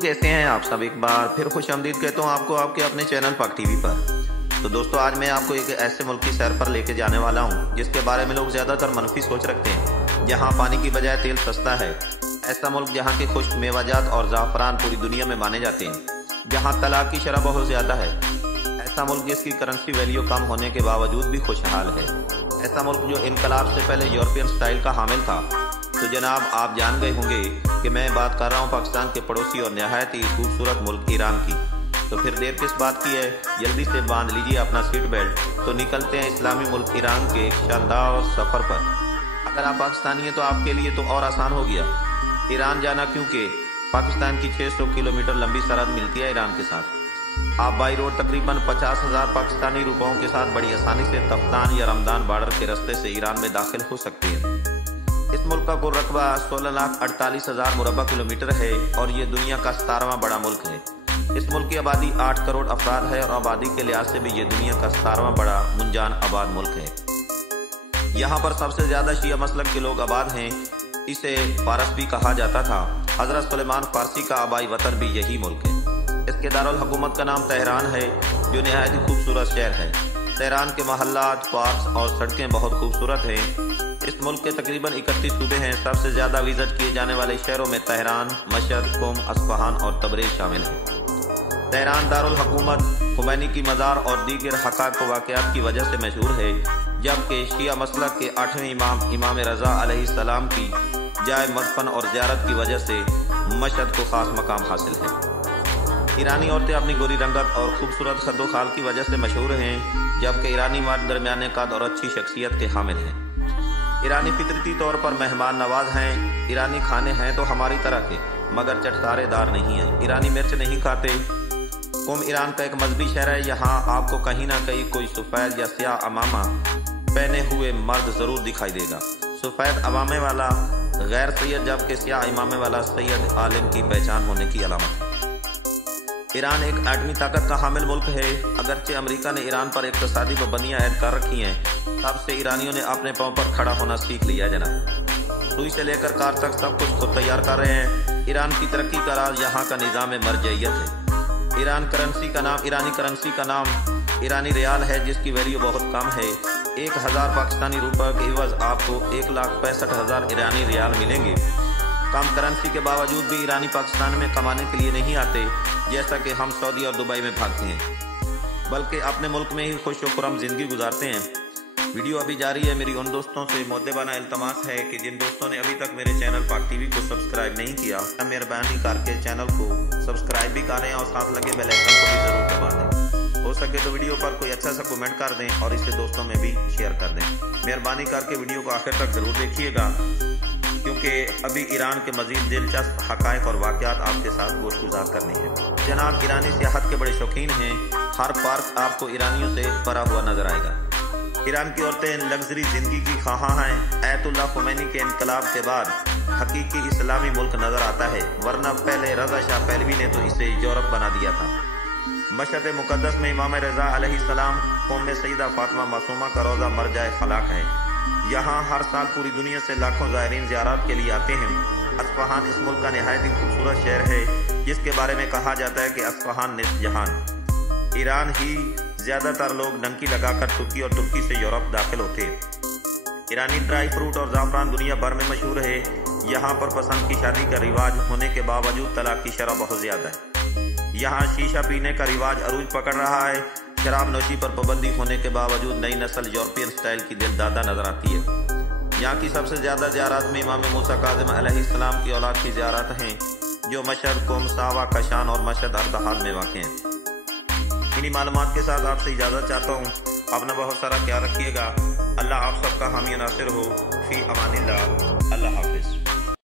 कैसे हैं आप सब? एक बार फिर खुश आमदीद कहता हूँ आपको आपके अपने चैनल पाक टीवी पर। तो दोस्तों, आज मैं आपको एक ऐसे मुल्क की सैर पर लेके जाने वाला हूँ जिसके बारे में लोग ज़्यादातर मनफी सोच रखते हैं। जहाँ पानी की बजाय तेल सस्ता है, ऐसा मुल्क जहाँ के खुश्क मेवाजात और ज़ाफ़रान पूरी दुनिया में माने जाते हैं, जहाँ तलाक की शरह बहुत ज़्यादा है, ऐसा मुल्क जिसकी करेंसी वैल्यू कम होने के बावजूद भी खुशहाल है, ऐसा मुल्क जो इनकलाब से पहले यूरोपियन स्टाइल का हामिल था। तो जनाब, आप जान गए होंगे कि मैं बात कर रहा हूँ पाकिस्तान के पड़ोसी और नहायत ही खूबसूरत मुल्क ईरान की। तो फिर देर किस बात की है, जल्दी से बांध लीजिए अपना सीट बेल्ट, तो निकलते हैं इस्लामी मुल्क ईरान के एक शानदार सफ़र पर। अगर आप पाकिस्तानी हैं तो आपके लिए तो और आसान हो गया ईरान जाना, क्योंकि पाकिस्तान की 600 किलोमीटर लंबी सरहद मिलती है ईरान के साथ। आप बाई रोड तकरीबन 50,000 पाकिस्तानी रुपयों के साथ बड़ी आसानी से तफ्तान या रमदान बॉर्डर के रास्ते से ईरान में दाखिल हो सकते हैं। इस मुल्क का कुल रकबा 16,48,000 मुरबा किलोमीटर है और ये दुनिया का 17वां बड़ा मुल्क है। इस मुल्क की आबादी 8 करोड़ अफराद है और आबादी के लिहाज से भी ये दुनिया का 17वां बड़ा मुंजान आबाद मुल्क है। यहाँ पर सबसे ज़्यादा शिया मसलक के लोग आबाद हैं। इसे फारस भी कहा जाता था। हज़रत सुलेमान फारसी का आबाई वतन भी यही मुल्क है। इसके दारुल हुकूमत का नाम तेहरान है, जो नहायत ही खूबसूरत शहर है। तेहरान के महल्लात, पार्क और सड़कें बहुत खूबसूरत हैं। इस मुल्क के तकरीबन 31 सूबे हैं। सबसे ज़्यादा विजिट किए जाने वाले शहरों में तेहरान, मशहद, कुम, अस्फहान और तबरेज़ शामिल हैं। तेहरान दारुल हुकूमत, खुमैनी की मज़ार और दीगर हक़ाइक़ व वाक़यात की वजह से मशहूर है, जबकि शिया मसलक के 8वें इमाम रज़ा अलैहिस्सलाम की जाए मदफन और ज़ियारत की वजह से मशहद को ख़ास मकाम हासिल है। ईरानी औरतें अपनी गोरी रंगत और खूबसूरत खद्दो खाल की वजह से मशहूर हैं, जबकि ईरानी मर्द दरमियाने कद और अच्छी शख्सियत के हामिल हैं। ईरानी फितरती तौर पर मेहमान नवाज हैं। ईरानी खाने हैं तो हमारी तरह के, मगर चटकारेदार नहीं हैं। ईरानी मिर्च नहीं खाते। कुम ईरान का एक मजहबी शहर है। यहाँ आपको कहीं ना कहीं कोई सफ़ेद या स्याह अमामा पहने हुए मर्द ज़रूर दिखाई देगा। सफ़ेद अमामे वाला गैर सैयद, जबकि स्याह इमामे वाला सैयद आलिम की पहचान होने की अलामत है। ईरान एक एटमी ताकत का हामिल मुल्क है। अगरचे अमेरिका ने ईरान पर इक़्तिसादी पाबंदियां ऐड कर रखी हैं, तब से ईरानियों ने अपने पांव पर खड़ा होना सीख लिया है जनाब। सुई से लेकर कार तक सब कुछ खुद तैयार कर रहे हैं। ईरान की तरक्की का राज यहाँ का निज़ाम मरजइयत है। ईरानी करेंसी का नाम ईरानी रियाल है, जिसकी वैल्यू बहुत कम है। 1,000 पाकिस्तानी रुपये के एवज आपको 1,65,000 ईरानी रियाल मिलेंगे। कम करेंसी के बावजूद भी ईरानी पाकिस्तान में कमाने के लिए नहीं आते, जैसा कि हम सऊदी और दुबई में भागते हैं, बल्कि अपने मुल्क में ही खुश व खुर्रम ज़िंदगी गुजारते हैं। वीडियो अभी जारी है। मेरी उन दोस्तों से मुद्दबाना इल्तमास है कि जिन दोस्तों ने अभी तक मेरे चैनल पाक टीवी को सब्सक्राइब नहीं किया, मेहरबानी करके चैनल को सब्सक्राइब भी करें और साथ लगे बेल आइकन को भी ज़रूर दबा दें। हो सके तो वीडियो पर कोई अच्छा सा कमेंट कर दें और इसे दोस्तों में भी शेयर कर दें। मेहरबानी करके वीडियो को आखिर तक ज़रूर देखिएगा, क्योंकि अभी ईरान के मज़ीद दिलचस्प हक़ाइक़ और वाक़यात आपके साथ गोशगुजार करनी है। जनाब, ईरानी सियाहत के बड़े शौकीन हैं। हर पार्क आपको ईरानियों से भरा हुआ नजर आएगा। ईरान की औरतें लग्जरी ज़िंदगी की ख्वाहां हैं। आयतुल्लाह खुमैनी के इनकलाब के बाद हकीकी इस्लामी मुल्क नज़र आता है, वरना पहले रज़ा शाह पहलवी ने तो इसे यूरोप बना दिया था। मशहद मुक़द्दस में इमाम रज़ा अलैहिस्सलाम, कौम में सईदा फ़ातिमा मासूमा का रोज़ा मरजाए ख़लाक़ है। यहाँ हर साल पूरी दुनिया से लाखों ज़ायरीन ज़ियारत के लिए आते हैं। अस्फहान इस मुल्क का नहायत ही खूबसूरत शहर है, जिसके बारे में कहा जाता है कि अस्फहान निस्फ़ जहान। ईरान ही ज़्यादातर लोग डंकी लगाकर तुर्की और तुर्की से यूरोप दाखिल होते हैं। ईरानी ड्राई फ्रूट और ज़ाफ़रान दुनिया भर में मशहूर है। यहाँ पर पसंद की शादी का रिवाज होने के बावजूद तलाक की शरह बहुत ज़्यादा है। यहाँ शीशा पीने का रिवाज अरूज पकड़ रहा है। शराब नोशी पर पाबंदी होने के बावजूद नई नस्ल यूरोपियन स्टाइल की दिलदादा नजर आती है। यहाँ की सबसे ज़्यादा ज़ियारत में इमाम मूसा काज़िम अलैहिस्सलाम की औलाद की ज़ियारत हैं, जो मशहद, कुम, सावा, कशान और मशहद अर्दहाद में वाक़ हैं। इन्हीं मालूमात के साथ आपसे इजाज़त चाहता हूँ। अपना बहुत सारा ख्याल रखिएगा। अल्लाह आप सबका हामी नासिर हो। फ़ी अमानिल्लाह। अल्लाह हाफ़िज़।